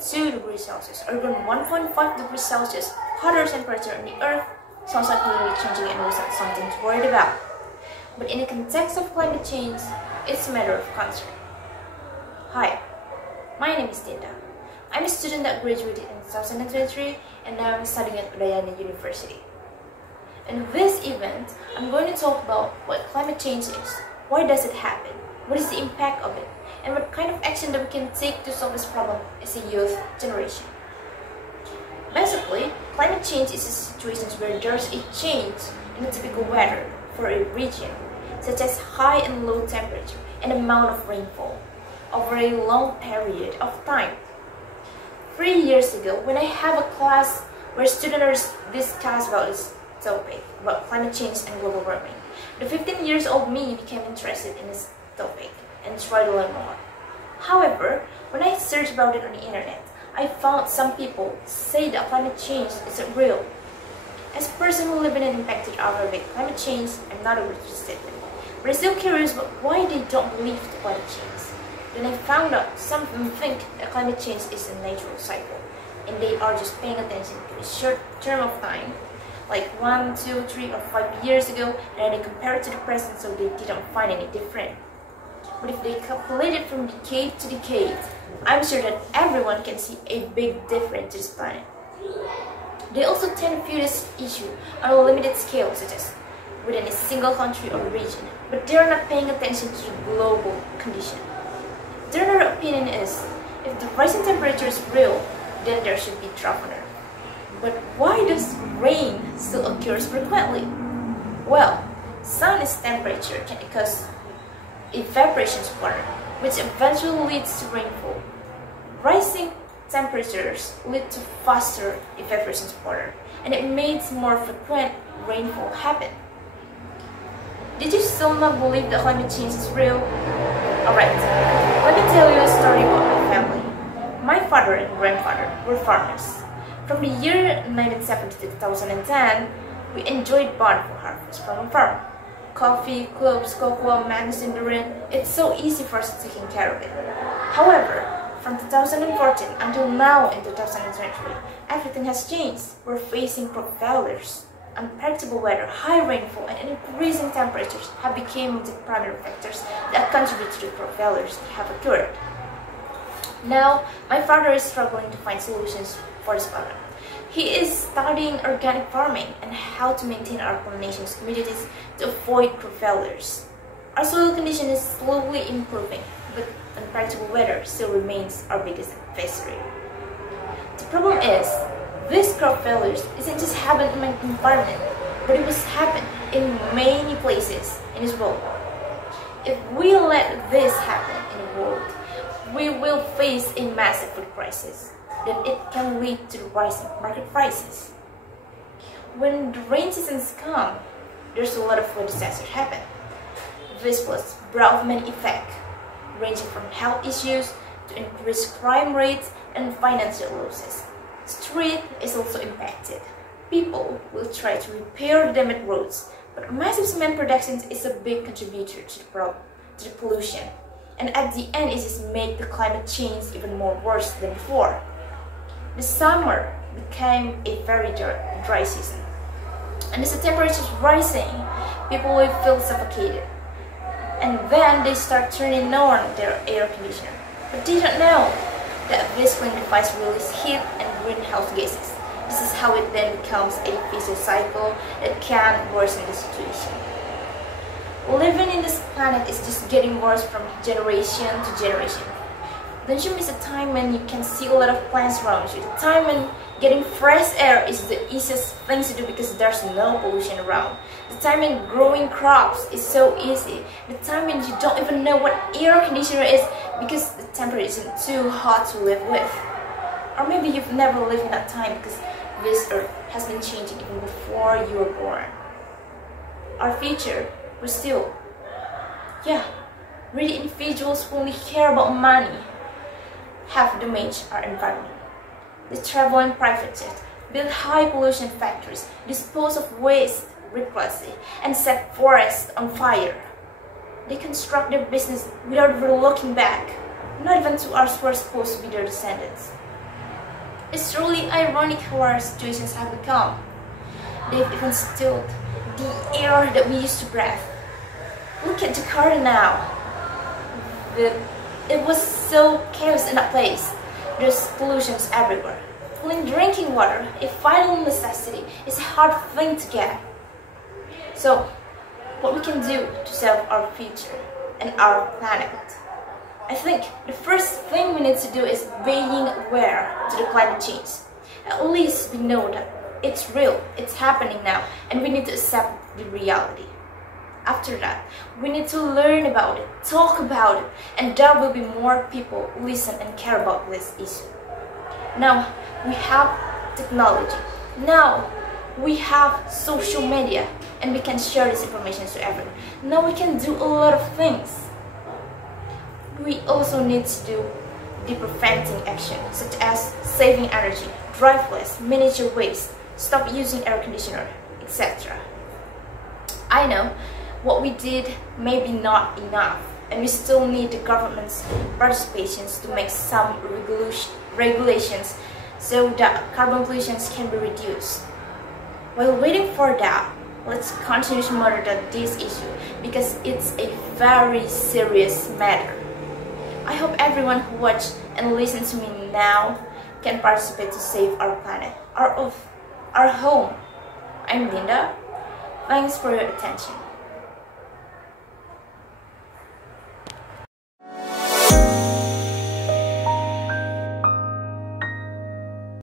1.2 degrees Celsius or even 1.5 degrees Celsius hotter temperature on the Earth sounds like really changing and wasn't something to worry about. But in the context of climate change, it's a matter of concern. Hi, my name is Dinda. I'm a student that graduated in 2023 and now I'm studying at Udayana University. In this event, I'm going to talk about what climate change is, why does it happen, what is the impact of it, and what kind of action that we can take to solve this problem as a youth generation. Basically, climate change is a situation where there's a change in the typical weather for a region, such as high and low temperature and amount of rainfall over a long period of time. 3 years ago, when I have a class where students discuss about this topic, about climate change and global warming, the 15 years old me became interested in this topic and tried to learn more. However, when I searched about it on the internet, I found some people say that climate change isn't real. As a person who lives in an impacted area with climate change, I'm not interested in it. But I'm still curious about why they don't believe the climate change. Then I found out some of them think that climate change is a natural cycle, and they are just paying attention to a short term of time, like 1, 2, 3, or 5 years ago, and they compare it to the present, so they didn't find any different. But if they calculate it from decade to decade, I'm sure that everyone can see a big difference to this planet. They also tend to view this issue on a limited scale, such as within a single country or region, but they are not paying attention to the global condition. Their opinion is, if the rising temperature is real, then there should be drought on Earth. But why does rain still occur frequently? Well, sun's temperature can cause evaporation of water, which eventually leads to rainfall. Rising temperatures lead to faster evaporation of water, and it makes more frequent rainfall happen. Did you still not believe that climate change is real? Alright, let me tell you a story about my family. My father and grandfather were farmers. From the year 1970 to 2010, we enjoyed bountiful harvest from a farm. Coffee, cloves, cocoa, mangoes, and durian, it's so easy for us taking care of it. However, from 2014 until now in 2023, everything has changed. We're facing crop failures. Unpredictable weather, high rainfall, and increasing temperatures have become the primary factors that contribute to the crop failures that have occurred. Now, my father is struggling to find solutions for this problem. He is studying organic farming and how to maintain our nation's communities to avoid crop failures. Our soil condition is slowly improving, but unpredictable weather still remains our biggest adversary. The problem is, this crop failures isn't just happening in my environment, but it was happen in many places in this world. If we let this happen in the world, we will face a massive food crisis. Then it can lead to the rising market prices. When the rain seasons come, there's a lot of food disasters happen. This was brought many effects, ranging from health issues to increased crime rates and financial losses. Street is also impacted. People will try to repair the damaged roads, but massive cement production is a big contributor to the problem, to the pollution. And at the end, it just makes the climate change even more worse than before. The summer became a very dry season. And as the temperature is rising, people will feel suffocated. And then they start turning on their air conditioner. But they don't know that this cooling device releases heat and greenhouse gases. This is how it then becomes a vicious cycle that can worsen the situation. Living in this planet is just getting worse from generation to generation. Don't you miss a time when you can see a lot of plants around you? The time when getting fresh air is the easiest thing to do because there's no pollution around. The time when growing crops is so easy. The time when you don't even know what air conditioner is because the temperature isn't too hot to live with. Or maybe you've never lived in that time because this earth has been changing even before you were born. Our future will still, really individuals who only care about money have damaged our environment. They travel in private jets, build high pollution factories, dispose of waste recklessly, and set forests on fire. They construct their business without ever looking back, not even to us who are supposed to be their descendants. It's truly ironic how our situations have become. They've even stilled the air that we used to breathe. Look at Jakarta now. It was so chaos in that place. There's pollution everywhere. Clean drinking water, a vital necessity, is a hard thing to get. So, what we can do to save our future and our planet? I think the first thing we need to do is being aware to the climate change. At least we know that it's real, it's happening now, and we need to accept the reality. After that, we need to learn about it, talk about it, and there will be more people who listen and care about this issue. Now, we have technology. Now, we have social media, and we can share this information to everyone. Now we can do a lot of things. We also need to do the preventing action, such as saving energy, drive less, manage your waste, stop using air conditioner, etc. I know what we did may be not enough, and we still need the government's participation to make some regulations so that carbon pollution can be reduced. While waiting for that, let's continue to monitor this issue because it's a very serious matter. I hope everyone who watched and listens to me now can participate to save our planet, our home. I'm Dinda. Thanks for your attention.